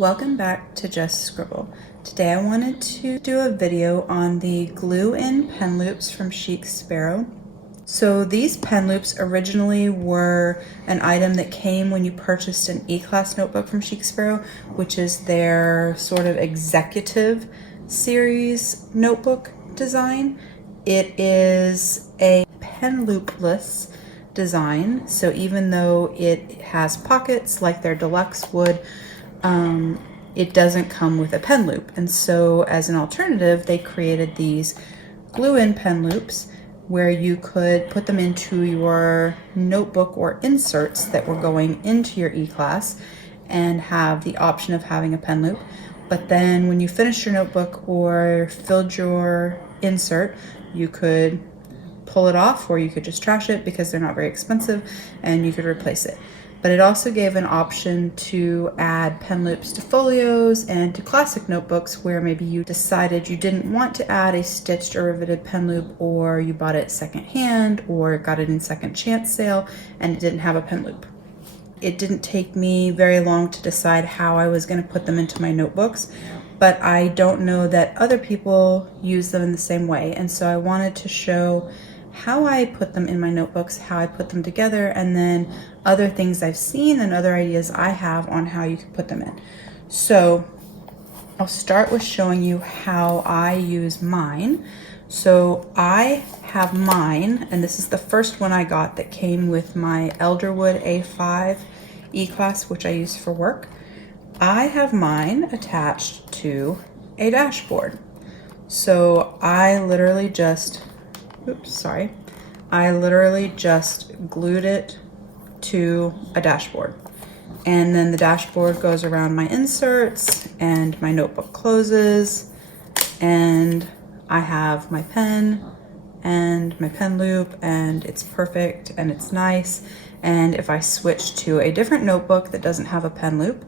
Welcome back to Just Scribble. Today I wanted to do a video on the glue-in pen loops from Chic Sparrow. So these pen loops originally were an item that came when you purchased an E-Class notebook from Chic Sparrow, which is their sort of executive series notebook design. It is a pen loopless design, so even though it has pockets like their deluxe would, it doesn't come with a pen loop. And so as an alternative, they created these glue-in pen loops where you could put them into your notebook or inserts that were going into your E-Class and have the option of having a pen loop. But then when you finished your notebook or filled your insert, you could pull it off, or you could just trash it because they're not very expensive, and you could replace it. But it also gave an option to add pen loops to folios and to classic notebooks where maybe you decided you didn't want to add a stitched or riveted pen loop, or you bought it secondhand or got it in second chance sale and it didn't have a pen loop. It didn't take me very long to decide how I was going to put them into my notebooks, but I don't know that other people use them in the same way. And so I wanted to show how I put them in my notebooks, how I put them together, and then other things I've seen and other ideas I have on how you can put them in. So I'll start with showing you how I use mine. So I have mine, and this is the first one I got that came with my Elderwood A5 E-Class, which I use for work. I have mine attached to a dashboard. So I literally just glued it to a dashboard. And then the dashboard goes around my inserts and my notebook closes, and I have my pen and my pen loop, and it's perfect and it's nice. And if I switch to a different notebook that doesn't have a pen loop,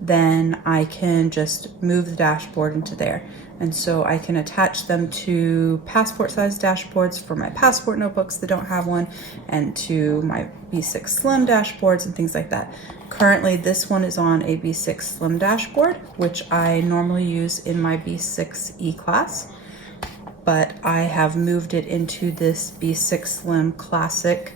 then I can just move the dashboard into there. And so I can attach them to passport-sized dashboards for my passport notebooks that don't have one, and to my B6 Slim dashboards and things like that. Currently, this one is on a B6 Slim dashboard, which I normally use in my B6 E-Class, but I have moved it into this B6 Slim Classic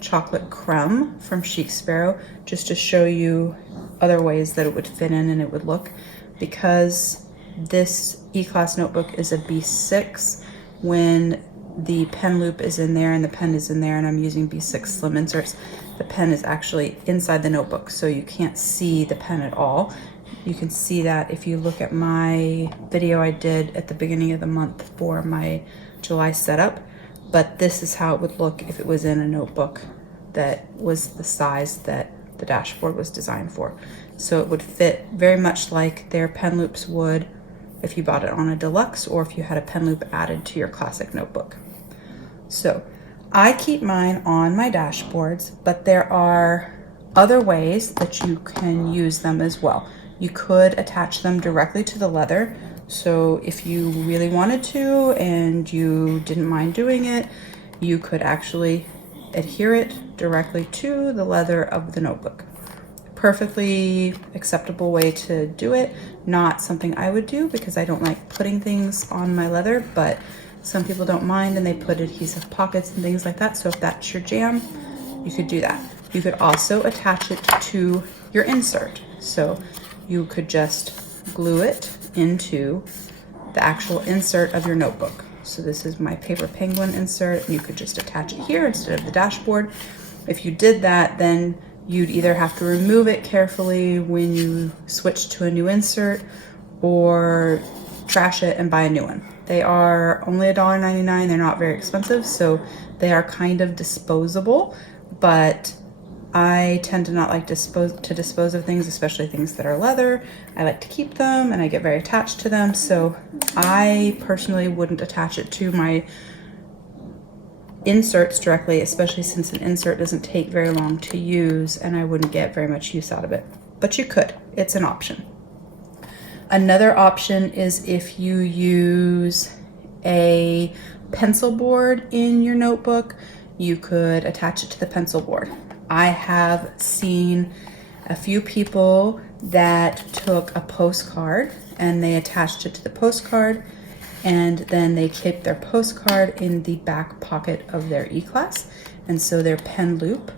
Chocolate Crumb from Chic Sparrow, just to show you other ways that it would fit in and it would look. Because this E-Class notebook is a B6, when the pen loop is in there and the pen is in there and I'm using B6 Slim inserts, the pen is actually inside the notebook, so you can't see the pen at all. You can see that if you look at my video I did at the beginning of the month for my July setup, but this is how it would look if it was in a notebook that was the size that the dashboard was designed for. So it would fit very much like their pen loops would if you bought it on a deluxe, or if you had a pen loop added to your classic notebook. So I keep mine on my dashboards, but there are other ways that you can use them as well. You could attach them directly to the leather. So if you really wanted to and you didn't mind doing it, you could actually adhere it directly to the leather of the notebook. Perfectly acceptable way to do it. Not something I would do because I don't like putting things on my leather, but some people don't mind and they put adhesive pockets and things like that. So if that's your jam, you could do that. You could also attach it to your insert. So you could just glue it into the actual insert of your notebook. So this is my paper penguin insert, and you could just attach it here instead of the dashboard. If you did that, then you'd either have to remove it carefully when you switch to a new insert, or trash it and buy a new one. They are only $1.99. They're not very expensive, so they are kind of disposable, but I tend to not like to dispose of things, especially things that are leather. I like to keep them and I get very attached to them, so I personally wouldn't attach it to my inserts directly, especially since an insert doesn't take very long to use and I wouldn't get very much use out of it. But you could, it's an option. Another option is if you use a pencil board in your notebook, you could attach it to the pencil board. I have seen a few people that took a postcard and they attached it to the postcard, and then they kept their postcard in the back pocket of their e-class. And so their pen loop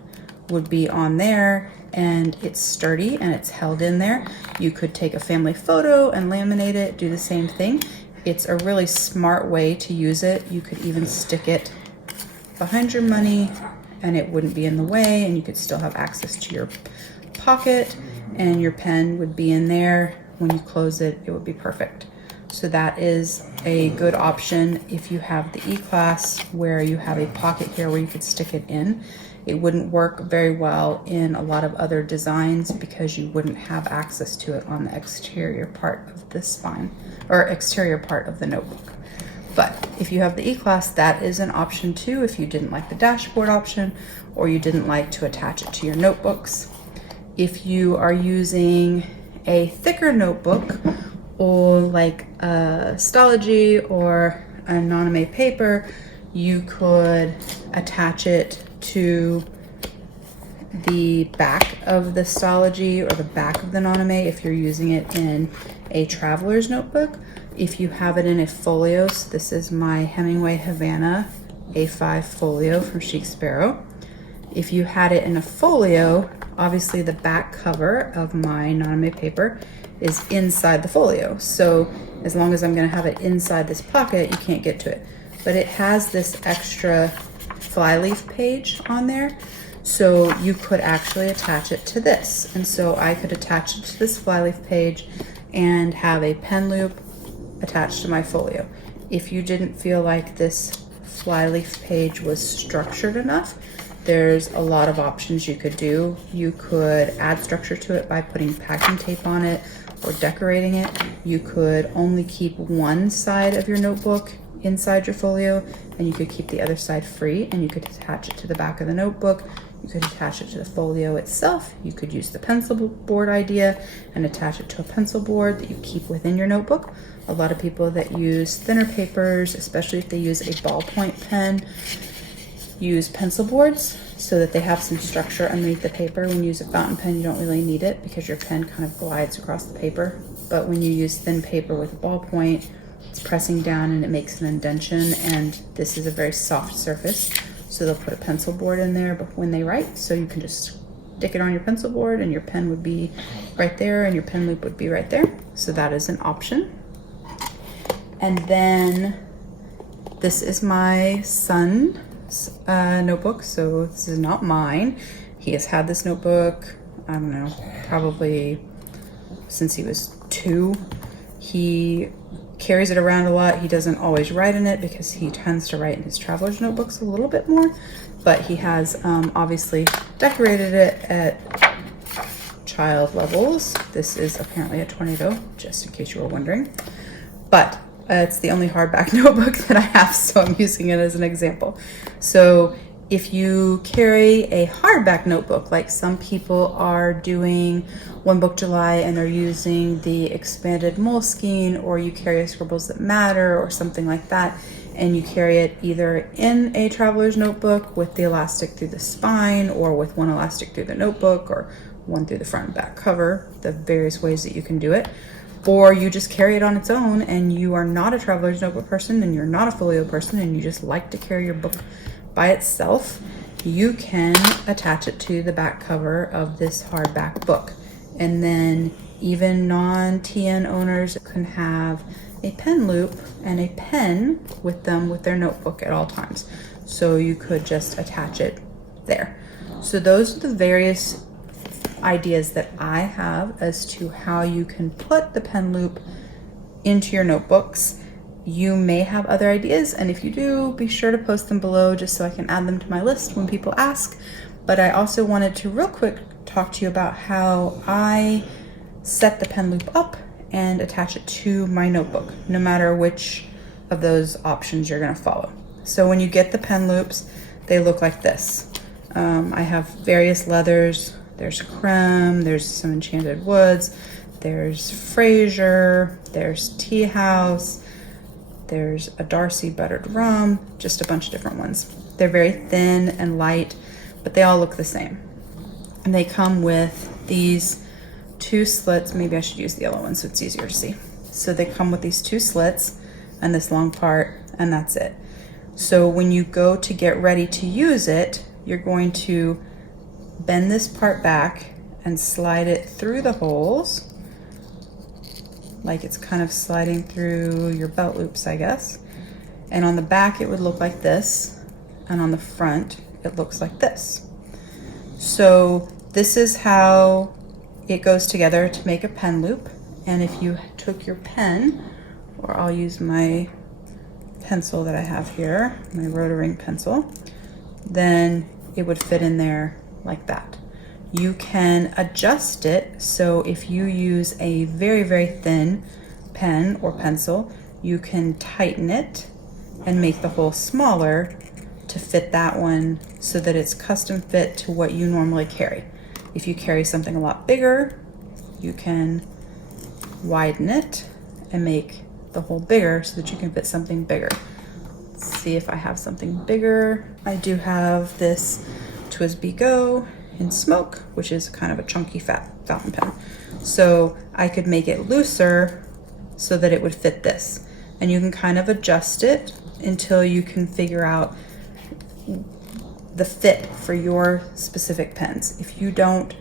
would be on there, and it's sturdy and it's held in there. You could take a family photo and laminate it, do the same thing. It's a really smart way to use it. You could even stick it behind your money and it wouldn't be in the way, and you could still have access to your pocket, and your pen would be in there. When you close it, it would be perfect. So that is a good option if you have the e-class where you have a pocket here where you could stick it in. It wouldn't work very well in a lot of other designs because you wouldn't have access to it on the exterior part of the spine or exterior part of the notebook. But if you have the e-class, that is an option too if you didn't like the dashboard option or you didn't like to attach it to your notebooks. If you are using a thicker notebook or like a Stalogy or a Naname paper, you could attach it to the back of the Stalogy or the back of the Naname if you're using it in a traveler's notebook. If you have it in a folio, so this is my Hemingway Havana A5 folio from Chic Sparrow. If you had it in a folio, obviously the back cover of my Naname paper is inside the folio. So as long as I'm gonna have it inside this pocket, you can't get to it. But it has this extra flyleaf page on there. So you could actually attach it to this. And so I could attach it to this flyleaf page and have a pen loop attached to my folio. If you didn't feel like this flyleaf page was structured enough, there's a lot of options you could do. You could add structure to it by putting packing tape on it or decorating it. You could only keep one side of your notebook inside your folio, and you could keep the other side free, and you could attach it to the back of the notebook. You could attach it to the folio itself. You could use the pencil board idea and attach it to a pencil board that you keep within your notebook. A lot of people that use thinner papers, especially if they use a ballpoint pen, use pencil boards so that they have some structure underneath the paper. When you use a fountain pen, you don't really need it because your pen kind of glides across the paper. But when you use thin paper with a ballpoint, it's pressing down and it makes an indentation, and this is a very soft surface. So they'll put a pencil board in there when they write, so you can just stick it on your pencil board and your pen would be right there and your pen loop would be right there. So that is an option. And then this is my son's notebook, so this is not mine. He has had this notebook, I don't know, probably since he was 2. He carries it around a lot. He doesn't always write in it because he tends to write in his traveler's notebooks a little bit more, but he has obviously decorated it at child levels. This is apparently a Tornado, just in case you were wondering, but it's the only hardback notebook that I have, so I'm using it as an example. So if you carry a hardback notebook, like some people are doing One Book July and they're using the expanded Moleskine, or you carry a Scribbles That Matter or something like that, and you carry it either in a traveler's notebook with the elastic through the spine, or with one elastic through the notebook, or one through the front and back cover, the various ways that you can do it. Or you just carry it on its own and you are not a traveler's notebook person and you're not a folio person and you just like to carry your book by itself, you can attach it to the back cover of this hardback book. And then even non-TN owners can have a pen loop and a pen with them with their notebook at all times. So you could just attach it there. So those are the various ideas that I have as to how you can put the pen loop into your notebooks. You may have other ideas, and if you do, be sure to post them below just so I can add them to my list when people ask. But I also wanted to real quick talk to you about how I set the pen loop up and attach it to my notebook, no matter which of those options you're going to follow. So when you get the pen loops, they look like this. I have various leathers. There's creme, there's some enchanted woods, there's Fraser, there's Tea House, there's a Darcy buttered rum, just a bunch of different ones. They're very thin and light, but they all look the same. And they come with these two slits. Maybe I should use the yellow one so it's easier to see. So they come with these two slits and this long part, and that's it. So when you go to get ready to use it, you're going to bend this part back and slide it through the holes, like it's kind of sliding through your belt loops, I guess. And on the back, it would look like this. And on the front, it looks like this. So this is how it goes together to make a pen loop. And if you took your pen, or I'll use my pencil that I have here, my rotary pencil, then it would fit in there like that. You can adjust it, so if you use a very, very thin pen or pencil, you can tighten it and make the hole smaller to fit that one so that it's custom fit to what you normally carry. If you carry something a lot bigger, you can widen it and make the hole bigger so that you can fit something bigger. Let's see if I have something bigger. I do have this TWSBI Go in smoke, which is kind of a chunky fat fountain pen. So I could make it looser so that it would fit this. And you can kind of adjust it until you can figure out the fit for your specific pens. If you don't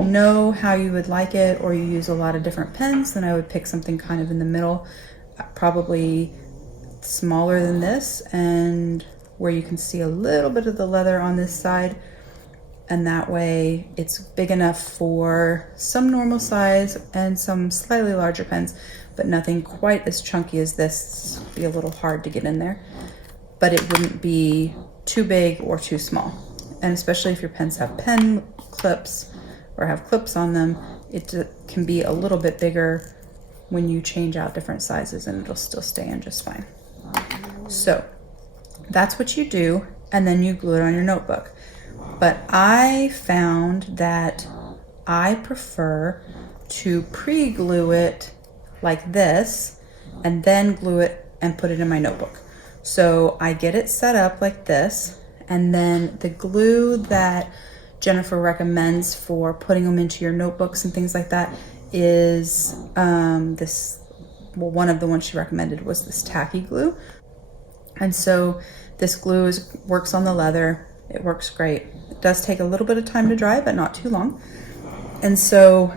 know how you would like it, or you use a lot of different pens, then I would pick something kind of in the middle, probably smaller than this, and where you can see a little bit of the leather on this side. And that way it's big enough for some normal size and some slightly larger pens, but nothing quite as chunky as this. It'd be a little hard to get in there, but it wouldn't be too big or too small. And especially if your pens have pen clips or have clips on them, it can be a little bit bigger when you change out different sizes, and it'll still stay in just fine. So that's what you do, and then you glue it on your notebook. But I found that I prefer to pre-glue it like this and then glue it and put it in my notebook. So I get it set up like this, and then the glue that Jennifer recommends for putting them into your notebooks and things like that is one of the ones she recommended was this tacky glue. And so this glue works on the leather. It works great. It does take a little bit of time to dry, but not too long. And so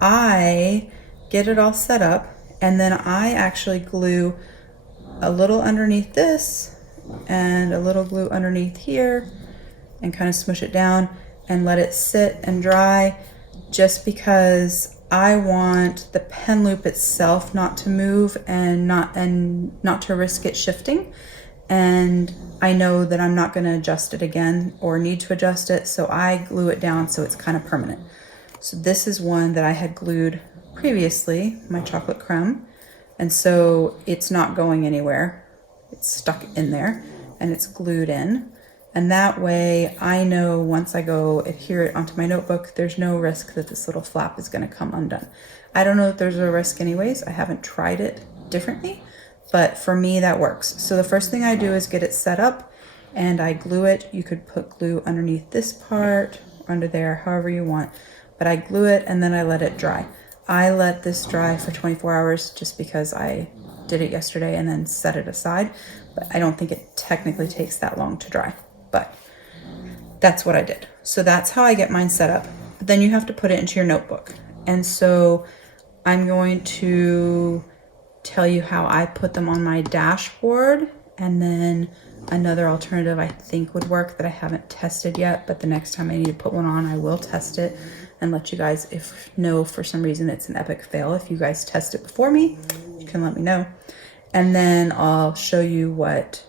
I get it all set up, and then I actually glue a little underneath this and a little glue underneath here, and kind of smush it down and let it sit and dry, just because I want the pen loop itself not to move and not to risk it shifting. And I know that I'm not going to adjust it again or need to adjust it, so I glue it down so it's kind of permanent. So this is one that I had glued previously, my chocolate creme, and so it's not going anywhere. It's stuck in there and it's glued in. And that way I know once I go adhere it onto my notebook, there's no risk that this little flap is going to come undone. I don't know if there's a risk anyways. I haven't tried it differently, but for me that works. So the first thing I do is get it set up and I glue it. You could put glue underneath this part, under there, however you want, but I glue it and then I let it dry. I let this dry for 24 hours just because I did it yesterday and then set it aside, but I don't think it technically takes that long to dry, but that's what I did. So that's how I get mine set up. But then you have to put it into your notebook. And so I'm going to tell you how I put them on my dashboard, and then another alternative I think would work that I haven't tested yet, but the next time I need to put one on, I will test it and let you guys know for some reason it's an epic fail. If you guys test it before me, you can let me know. And then I'll show you what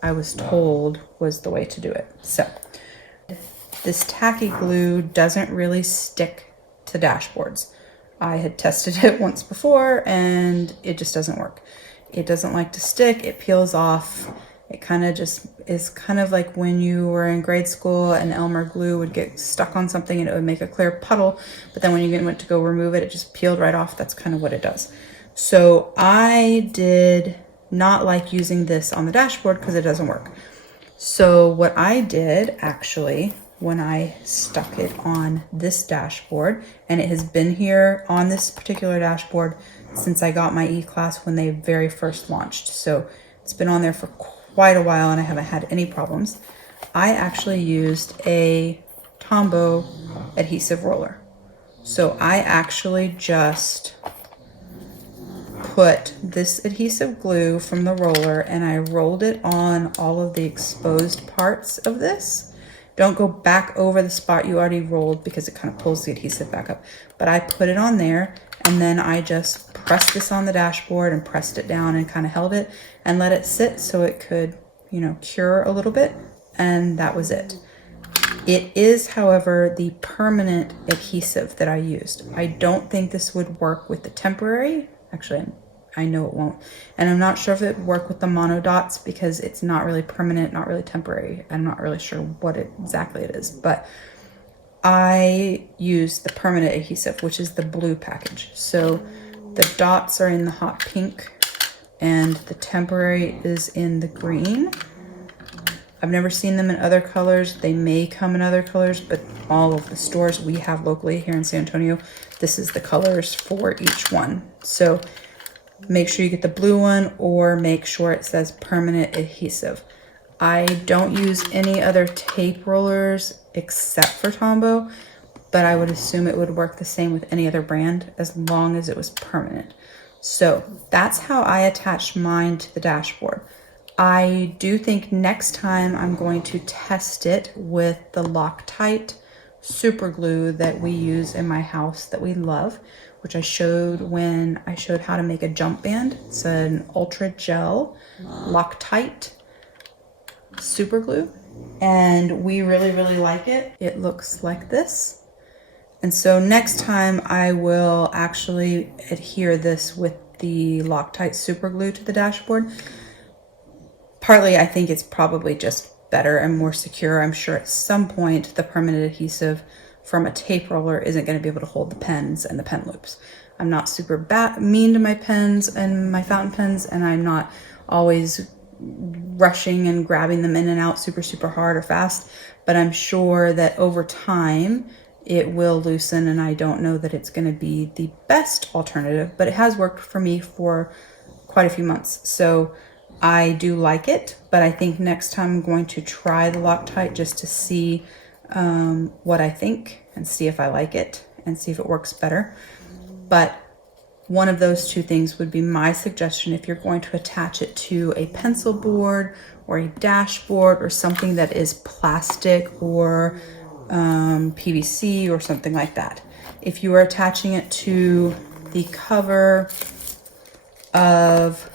I was told was the way to do it. So this tacky glue doesn't really stick to dashboards. I had tested it once before and it just doesn't work. It doesn't like to stick, it peels off. It kind of just is kind of like when you were in grade school and Elmer glue would get stuck on something and it would make a clear puddle, but then when you went to go remove it, it just peeled right off. That's kind of what it does. So I did not like using this on the dashboard because it doesn't work. So what I did actually when I stuck it on this dashboard, and it has been here on this particular dashboard since I got my E-Class when they very first launched. So it's been on there for quite a while and I haven't had any problems. I actually used a Tombow adhesive roller. So I actually just put this adhesive glue from the roller and I rolled it on all of the exposed parts of this. Don't go back over the spot you already rolled because it kind of pulls the adhesive back up. But I put it on there and then I just pressed this on the dashboard and pressed it down and kind of held it and let it sit so it could, you know, cure a little bit. And that was it. It is, however, the permanent adhesive that I used. I don't think this would work with the temporary. Actually, I know it won't. And I'm not sure if it would work with the mono dots because it's not really permanent, not really temporary. I'm not really sure what exactly it is. But I used the permanent adhesive, which is the blue package. So the dots are in the hot pink and the temporary is in the green. I've never seen them in other colors. They may come in other colors, but all of the stores we have locally here in San Antonio, this is the colors for each one. So make sure you get the blue one or make sure it says permanent adhesive. I don't use any other tape rollers except for Tombow, but I would assume it would work the same with any other brand as long as it was permanent. So that's how I attached mine to the dashboard. I do think next time I'm going to test it with the Loctite super glue that we use in my house that we love, which I showed when I showed how to make a jump band. It's an ultra gel Loctite super glue and we really like it. It looks like this. And so next time I will actually adhere this with the Loctite super glue to the dashboard. Partly, I think it's probably just better and more secure. I'm sure at some point the permanent adhesive from a tape roller isn't going to be able to hold the pens and the pen loops. I'm not super mean to my pens and my fountain pens, and I'm not always rushing and grabbing them in and out super hard or fast, but I'm sure that over time it will loosen, and I don't know that it's going to be the best alternative, but it has worked for me for quite a few months. So I do like it, but I think next time I'm going to try the Loctite just to see what I think and see if I like it and see if it works better. But one of those two things would be my suggestion if you're going to attach it to a pencil board or a dashboard or something that is plastic or PVC or something like that. If you are attaching it to the cover of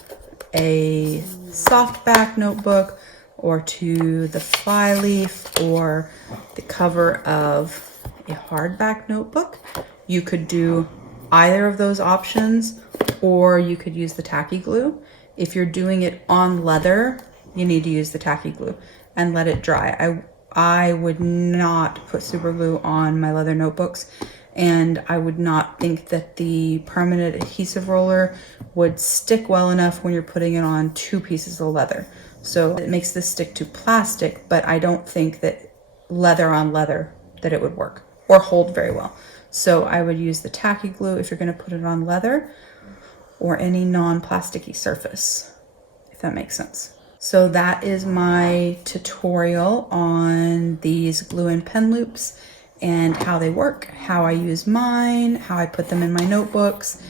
a softback notebook or to the flyleaf or the cover of a hardback notebook, you could do either of those options, or you could use the tacky glue. If you're doing it on leather, you need to use the tacky glue and let it dry. I would not put super glue on my leather notebooks, and I would not think that the permanent adhesive roller would stick well enough when you're putting it on two pieces of leather. So it makes this stick to plastic, but I don't think that leather on leather that it would work or hold very well. So I would use the tacky glue if you're going to put it on leather or any non-plasticky surface, if that makes sense. So that is my tutorial on these glue and pen loops and how they work, how I use mine, how I put them in my notebooks,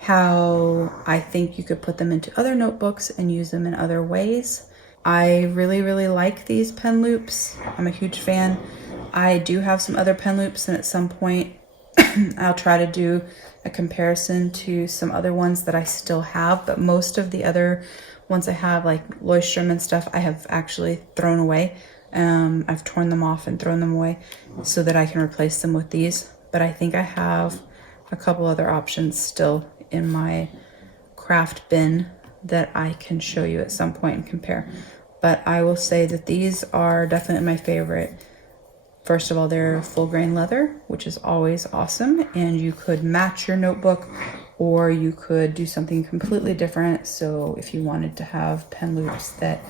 how I think you could put them into other notebooks and use them in other ways. I really like these pen loops. I'm a huge fan. I do have some other pen loops, and at some point I'll try to do a comparison to some other ones that I still have, but most of the other ones I have, like Leuchtturm and stuff, I have actually thrown away. I've torn them off and thrown them away so that I can replace them with these. But I think I have a couple other options still in my craft bin that I can show you at some point and compare. But I will say that these are definitely my favorite. First of all, they're full grain leather, which is always awesome, and you could match your notebook or you could do something completely different. So if you wanted to have pen loops that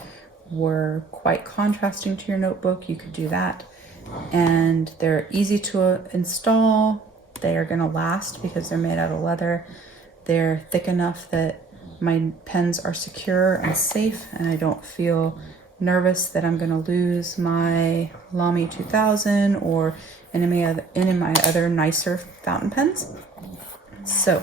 were quite contrasting to your notebook, you could do that. and they're easy to install. They are going to last because they're made out of leather. They're thick enough that my pens are secure and safe, and I don't feel nervous that I'm going to lose my Lamy 2000 or any of my other nicer fountain pens. So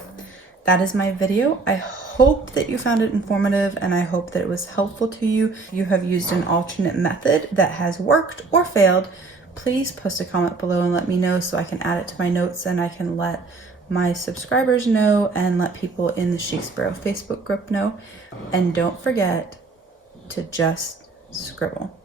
that is my video. I hope that you found it informative, and I hope that it was helpful to you. If you have used an alternate method that has worked or failed, please post a comment below and let me know so I can add it to my notes, and I can let my subscribers know and let people in the Chic Sparrow Facebook group know. And don't forget to just scribble.